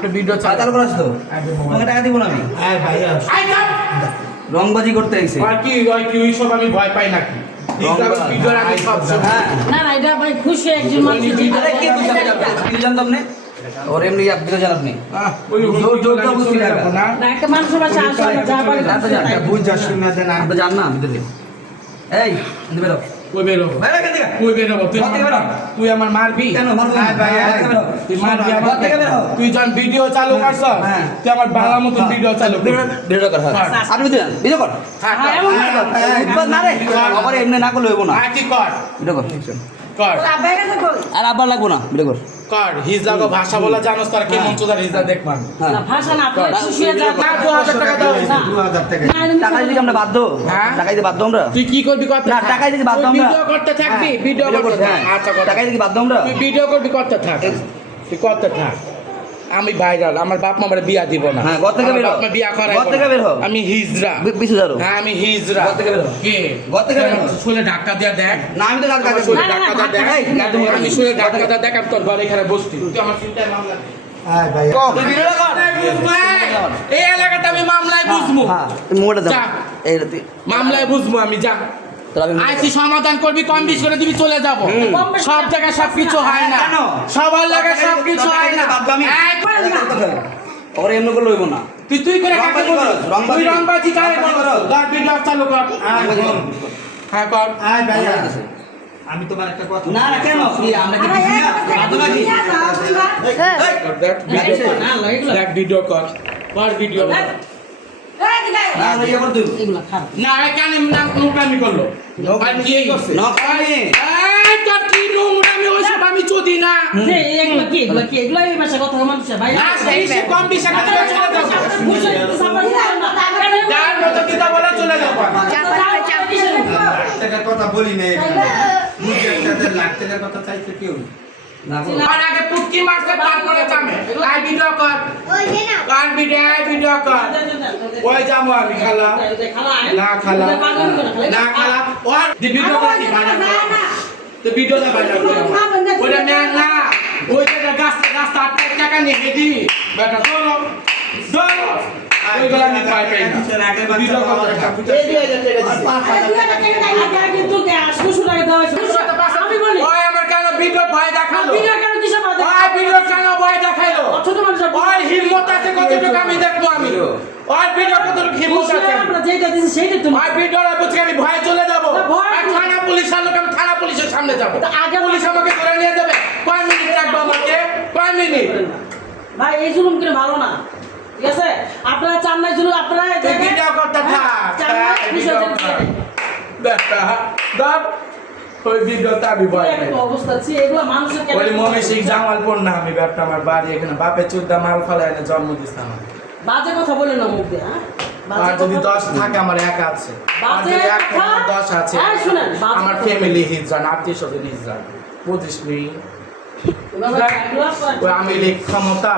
আপনি ভিডিও চালু করাস তো তোমাকে টাকা দিব না আমি রংবাজি করতে আইছে আর কি ওই সব আমি ভয় পাই নাকি ভিডিওর আমি সব না না এটা ভাই খুশি একজন মানুষ আরে কি বুঝাতে কি জানতাম না और एमनी आप बिना जान अपने जोर जोर का बुझती है না একটা মানুষ বাসা আসে না যা পারে ना तो जानता बुझ जा सुन ना देना तो जानना इधर ले এই ইন্দে বেরো কই বেরো বেরো কেন থেকে কই বেরো তুই থেকে বেরো তুই আমার মারবি কেন মারবো ভাই বেরো তুই মারবি আমার থেকে বেরো তুই যখন ভিডিও চালু করছ তুই আমার বাংলা মতন ভিডিও চালু কর ভিডিও কর আপনি দিন ভিডিও কর হ্যাঁ এমন না রে আবার এমনি না করলে হইব না হ্যাঁ কি কর ভিডিও কর কর আর আবার লাগবো না ভিডিও কর কর হিজলা গো ভাষা বলা জানোস তার কেমন চোদার হিজলা দেখ মান না ভাষা না আপনার খুশি হয়ে যাবে না 2000 টাকা দাও 2000 টাকা টাকা দিতে আমরা বাধ্য টাকা দিতে বাধ্য আমরা তুই কি করবি করতে না টাকা দিতে বাধ্য আমরা ভিডিও করতে থাকবি ভিডিও করতে আচ্ছা টাকা দিতে বাধ্য আমরা তুই ভিডিও করবি করতে থাক তুই করতে থাক আমি ভাইরাল আমার বাপ মা আমারে বিয়া দিব না হ্যাঁ ঘর থেকে বের হ বাপ মা বিয়া করাই ঘর থেকে বের হ আমি হিজরা বিশু যারো হ্যাঁ আমি হিজরা ঘর থেকে বের হ কে ঘর থেকে বের হ শুনে ধাক্কা দিয়া দেখ না আমি তো কাজ কাজ শুনে ধাক্কা দিয়া দেখ আমি শুনে ধাক্কা দিয়া দেখ আমি তোর ঘরে এখানে বসতি তুই আমার চিন্তায় মামলা তুই ভিডিও কর এই এলাকাতে আমি মামলায় বুঝমু হ্যাঁ তুই মোটা দাও যা। এই রে তুই মামলায় বুঝমু আমি যা তাহলে আমি আইসি সমাধান করবি কম বেশি করে দিবি চলে যাব সব জায়গায় সব কিছু হয় না কেন? সবার লাগে সব কিছু হয় না ওরে এমন করলে হইব না তুই করে কাকে রংবাজি বলিস করো, রংবাজি। তুই রংবাজি কারে রংবাজি করো করো। লাট ভিডিও চালু কর হ্যাঁ কর আমি তোমার একটা কথা না না কেন কি আমরা কি দিছি না বাধ্য নাকি দেখ ভিডিও কর দেখ ভিডিও কর কর ভিডিও না না ইয়ে কর তুই এগুলা খারাপ না কেন না নোংরামি করলো আর কি করছে নকানি এই তোর কি নোংরামি ওইসব আমি চোদি না যে এগুলা কি এগুলা এই ভাষা কথা মানুষ ভাই না সেই সে কম বেশি কথা চলে যাবো যার মতো কিতা বলে চলে যাবো টাকার কথা বলি না মুখে একটা লাখ টাকার কথা চাইছে কেউ না আর আগে পুটকি মারছে তারপরে চামে আই ভিডিও কর আর ভিডিও কর ওই যাবো আমি খালা না খালা না খালা ওর দি ভিডিও কর কি মানে তো ভিডিও না বাইরে ওটা না ওই যে গাছ টাকা নিয়ে হেদি বেটা ধরো ধরো ওইগুলা আমি পাই না ভিডিও কর এই 2000 টাকা দিছি আমি বলি ওই আমার কেন ভিডিও ভয় দেখালো ভিডিও কেন দিছ বাদে ওই ভিডিও কেন ভয় দেখালো ছোট মানুষ ওই হিম্মত আছে কতটুকু আমি দেখবো আমি ওই ভিডিও কতটুকু হিম্মত আছে আমরা যেটা দিছি সেটা তুমি ওই ভিডিওর বুঝে আমি ভয় চলে যাব ভয় আর থানা পুলিশের লোক আমি থানা পুলিশের সামনে যাব আগে পুলিশ আমাকে ধরে নিয়ে যাবে কয় মিনিট রাখবো আমাকে কয় মিনিট ভাই এই জুলুম করে ভালো না ঠিক আছে আপনারা চান না জুলুম আপনারা তুই ভিডিও করতে থাক দেখা দাও ওই ভিডিওতে আমি ভয় পাই অবস্থা আছে এগুলো মানুষের ওই মমি সিং জামালপুর না আমি ব্যাপটা আমার বাড়ি এখানে বাপে চুদ্দা মাল ফলায় এনে জন্ম দিছে আমার বাজে কথা বলে না মুখ দিয়ে হ্যাঁ আর যদি 10 থাকে আমার একা আছে আর বাজে যদি এক কথা? 10 আছে এই শুনেন, বাজে আমার কথা। ফ্যামিলি হিজরান আত্মীয় স্বজন হিজরান বুঝিস নি এভাবে ক্লাস ওই আমি লিখ ক্ষমতা